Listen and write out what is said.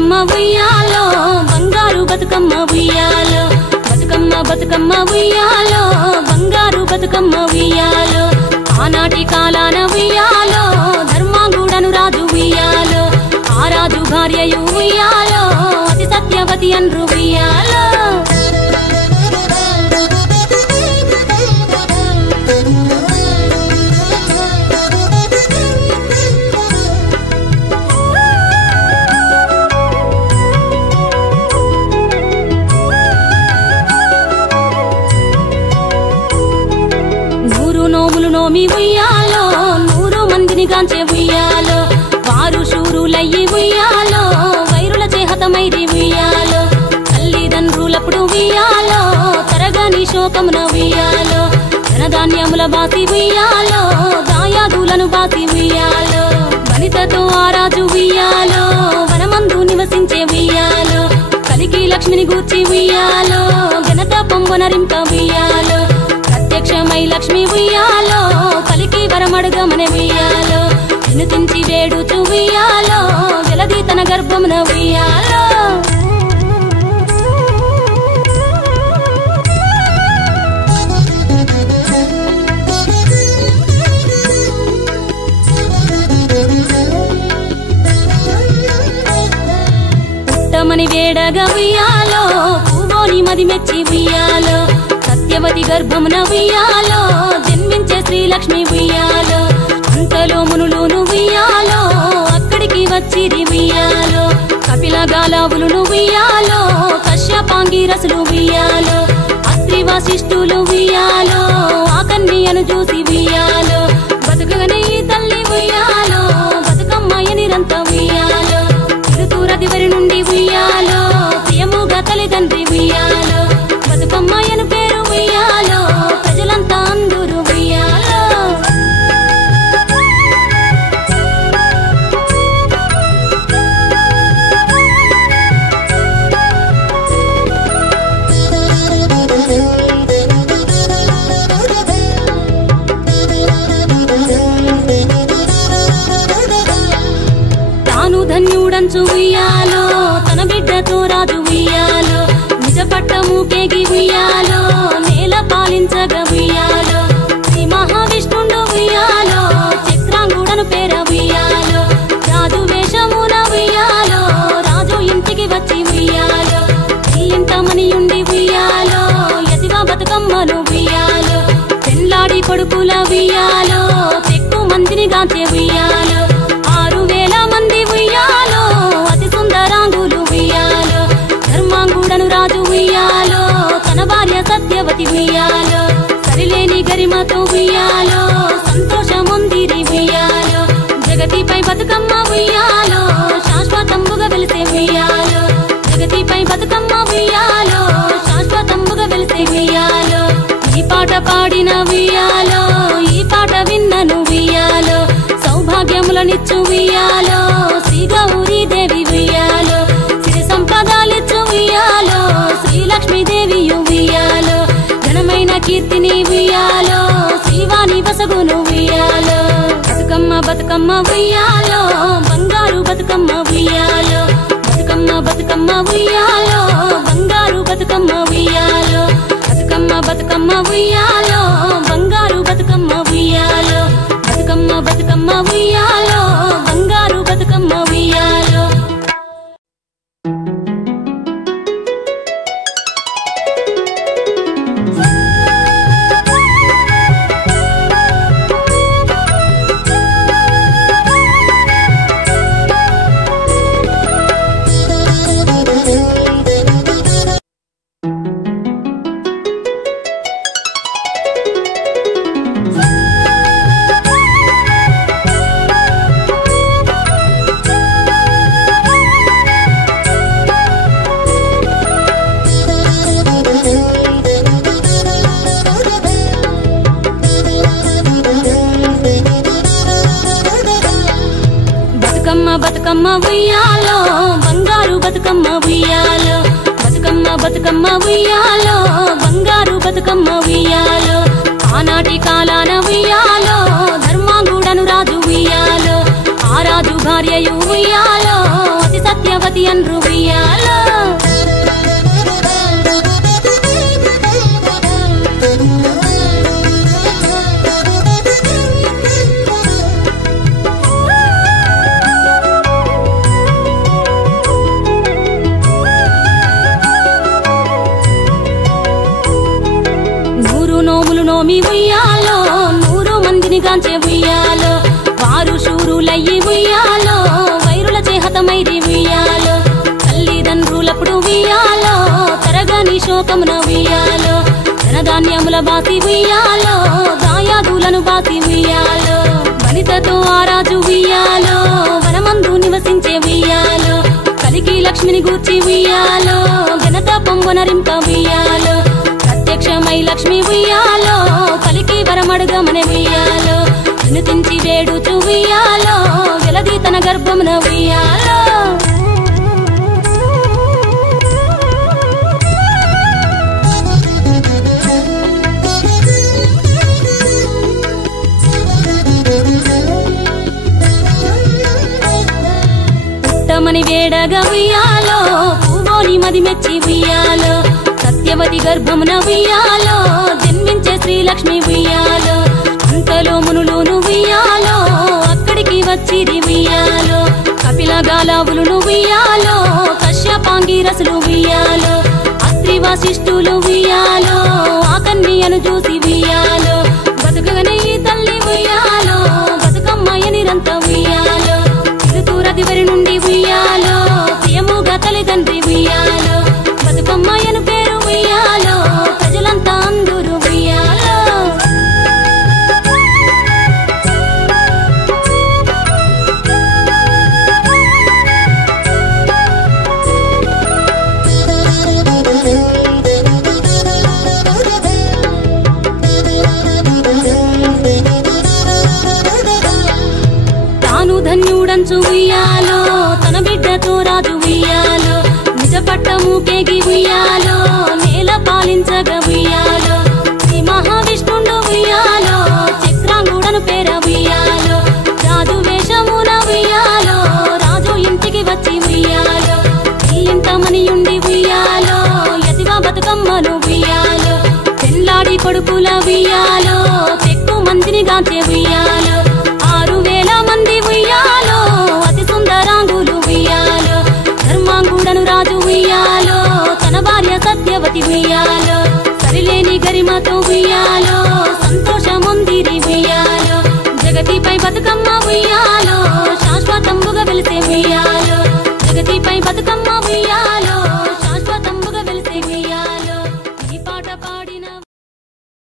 బతుకమ్మ ఉయ్యాలో బంగారు బతుకమ్మ ఉయ్యాలో బతుకమ్మ బతుకమ్మ ఉయ్యాలో బంగారు బతుకమ్మ ఉయ్యాలో ఆనాటి కాలాన ఉయ్యాలో ధర్మాంగుడను రాజు ఉయ్యాలో ఆ రాజు భార్యయు ఉయ్యాలో అతి సత్యవతి అన్రు ఉయ్యాలో నోమి ఉయ్యాలో 100 మందిని గాంచే ఉయ్యాలో వారు శూరులయ్యి ఉయ్యాలో వైరుల చేహతమైరి ఉయ్యాలో తల్లిదండ్రులప్పుడు ఉయ్యాలో తరగని శోకమున ఉయ్యాలో ధనధాన్యముల బాసి ఉయ్యాలో దాయాదులను బాసి ఉయ్యాలో వనితతో ఆరాజు ఉయ్యాలో వనమందు నివసించే ఉయ్యాలో కలికి లక్ష్మిని గూర్చి ఉయ్యాలో ఘనత పొంగునరింప ఉయ్యాలో ప్రత్యక్షమై లక్ష్మి ఉయ్యాలో కలికి వరమడుగమనే ఉయ్యాలో వినుతించి వేడుచు ఉయ్యాలో వెలది తన గర్భమున ఉయ్యాలో పుట్టమని వేడగా ఉయ్యాలో పూవోని మది మెచ్చి ఉయ్యాలో సత్యవతి గర్భమున ఉయ్యాలో జన్మించే శ్రీలక్ష్మి ఉయ్యాలో అంతలో మునులును ఉయ్యాలో అక్కడికి వచ్చిరి ఉయ్యాలో కపిల గాలావులును ఉయ్యాలో కశ్యపాంగిరసులు ఉయ్యాలో అత్రి వశిష్ఠులు ఉయ్యాలో ఆ కన్యను చూసి ఉయ్యాలో బతుకగనే ఈ తల్లి ఉయ్యాలో బతుకమ్మయ్య నిరంత ఉయ్యాలో తిరుతూరదివరి నుండి ఉయ్యాలో ప్రియముగా తల్లిదండ్రి ఉయ్యాలో బతుకమ్మయ్యను పేరు ఉయ్యాలో ప్రజలంతా అందరూ ఉయ్యాలో తాను ధన్యుడంచు ఉయ్యాలో తన బిడ్డతో రాజు ఉయ్యాలో నిజ పట్టము కేగి ఉయ్యాలో నేల పాలించగా ఉయ్యాలో శ్రీ మహావిష్ణుండు ఉయ్యాలో చక్రాంగుడను పేర ఉయ్యాలో రాజు వేషమున ఉయ్యాలో రాజు ఇంటికి వచ్చి ఉయ్యాలో ఈ ఇంట మనియుండి ఉయ్యాలో యతిగా బతుకమ్మను ఉయ్యాలో పెళ్ళాడి కొడుకుల ఉయ్యాలో ఎక్కువ మందిని గాంచే ఉయ్యాలో 6000 మంది ఉయ్యాలో అతి సుందరాంగులు ఉయ్యాలో ధర్మాంగుడను రాజు ఉయ్యాలో తన భార్య సత్యవతి ఉయ్యాలో సరిలేని గరిమతో ఉయ్యాలో సంతోషముందిరి ఉయ్యాలో జగతిపై బతుకమ్మ ఉయ్యాలో శాశ్వతంబుగా వెలిసే ఉయ్యాలో జగతిపై బతుకమ్మ ఉయ్యాలో శాశ్వతంబుగా వెలిసే ఉయ్యాలో ఈ పాట పాడిన ఉయ్యాలో ఈ పాట విన్నను ఉయ్యాలో సౌభాగ్యములనిచ్చు ఉయ్యాలో శ్రీ గౌరీ దేవి ఉయ్యాలో సిరి సంపదాలిచ్చు ఉయ్యాలో శ్రీలక్ష్మీదేవి ఉయ్యాలో ఘనమైన కీర్తిని ఉయ్యాలో శ్రీవాణి వసగును ఉయ్యాలో బతుకమ్మ బతుకమ్మ ఉయ్యాలో బంగారు బతుకమ్మ ఉయ్యాలో బతుకమ్మ బతుకమ్మ ఉయ్యాలో బంగారు బతుకమ్మ ఉయ్యాలో బతుకమ్మ బతుకమ్మ ఉయ్యాలో బంగారు బతుకమ్మ ఉయ్యాలో బతుకమ్మ బతుకమ్మ ఉయ్యాలో బంగారు బతుకమ్మ ఉయ్యాలో బతుకమ్మ ఉయ్యాలో బంగారు బతుకమ్మ ఉయ్యాలో బతుకమ్మ బతుకమ్మ ఉయ్యాలో బంగారు బతుకమ్మ ఉయ్యాలో ఆనాటి కాలాన ఉయ్యాలో ధర్మాంగుడను రాజు ఉయ్యాలో ఆ రాజు భార్యయు ఉయ్యాలో అతి సత్యవతి గణపతి అన్రు ఉయ్యాలో నోములు నోమి ఉయ్యాలో 100 మందిని గాంచే ఉయ్యాలో వారు శూరులయ్యి ఉయ్యాలో వైరుల చేహతమైరి ఉయ్యాలో తల్లిదండ్రులప్పుడు ఉయ్యాలో తరగని శోకమున ఉయ్యాలో ధనధాన్యముల బాసి ఉయ్యాలో దాయాదులను బాసి ఉయ్యాలో వనితతో ఆరాజు ఉయ్యాలో వనమందు నివసించే ఉయ్యాలో కలికి లక్ష్మిని గూర్చి ఉయ్యాలో ఘనత పొంగునరింప ఉయ్యాలో ప్రత్యక్షమై లక్ష్మి ఉయ్యాలో కలికి వరమడుగమనే ఉయ్యాలో వినుతించి వేడుచు ఉయ్యాలో వెలది తన గర్భమున ఉయ్యాలో పుట్టమని వేడగా ఉయ్యాలో పూవోని మది మెచ్చి ఉయ్యాలో సత్యవతి గర్భమున ఉయ్యాలో జన్మించే శ్రీలక్ష్మి ఉయ్యాలో అంతలో మునులును ఉయ్యాలో అక్కడికి వచ్చిరి ఉయ్యాలో కపిల గాలావులు ఉయ్యాలో కశ్యపాంగిరసులు ఉయ్యాలో అత్రి వశిష్ఠులు ఉయ్యాలో ఆ కన్యను చూసి ఉయ్యాలో బతుకగనే ఈ తల్లి ఉయ్యాలో బతుకమ్మయ్య నిరంత ఉయ్యాలో తిరుతూరదివరి నుండి ఉయ్యాలో ప్రియముగా తల్లిదండ్రి ఉయ్యాలో బతుకమ్మయ్యను పేరు ఉయ్యాలో ప్రజలంతా అందరూ ఉయ్యాలో తాను ధన్యుడంచు ఉయ్యాలో తన బిడ్డతో రాజు ఉయ్యాలో నిజ పట్టము కేగి ఉయ్యాలో నేల పాలించగ ఉయ్యాలో శ్రీ మహావిష్ణుండు ఉయ్యాలో చక్రాంగుడను పేర ఉయ్యాలో రాజు వేషమున ఉయ్యాలో రాజు ఇంటికి వచ్చి ఉయ్యాలో ఇల్లింట మనియుండి ఉయ్యాలో యతివా బతుకమ్మను ఉయ్యాలో పెళ్ళాడి కొడుకుల ఉయ్యాలో చెక్కు మందిని గాంచే ఉయ్యాలో 6000 మంది ఉయ్యాలో అతి సుందరాంగులు ఉయ్యాలో ధర్మాంగుడను రాజు ఉయ్యాలో తన భార్య సత్యవతి ఉయ్యాలో సరిలేని గరిమతో ఉయ్యాలో సంతోషముందిరి ఉయ్యాలో జగతిపై బతుకమ్మ ఉయ్యాలో శాశ్వతంబుగా వెలిసే ఉయ్యాలో జగతిపై బతుకమ్మ ఉయ్యాలో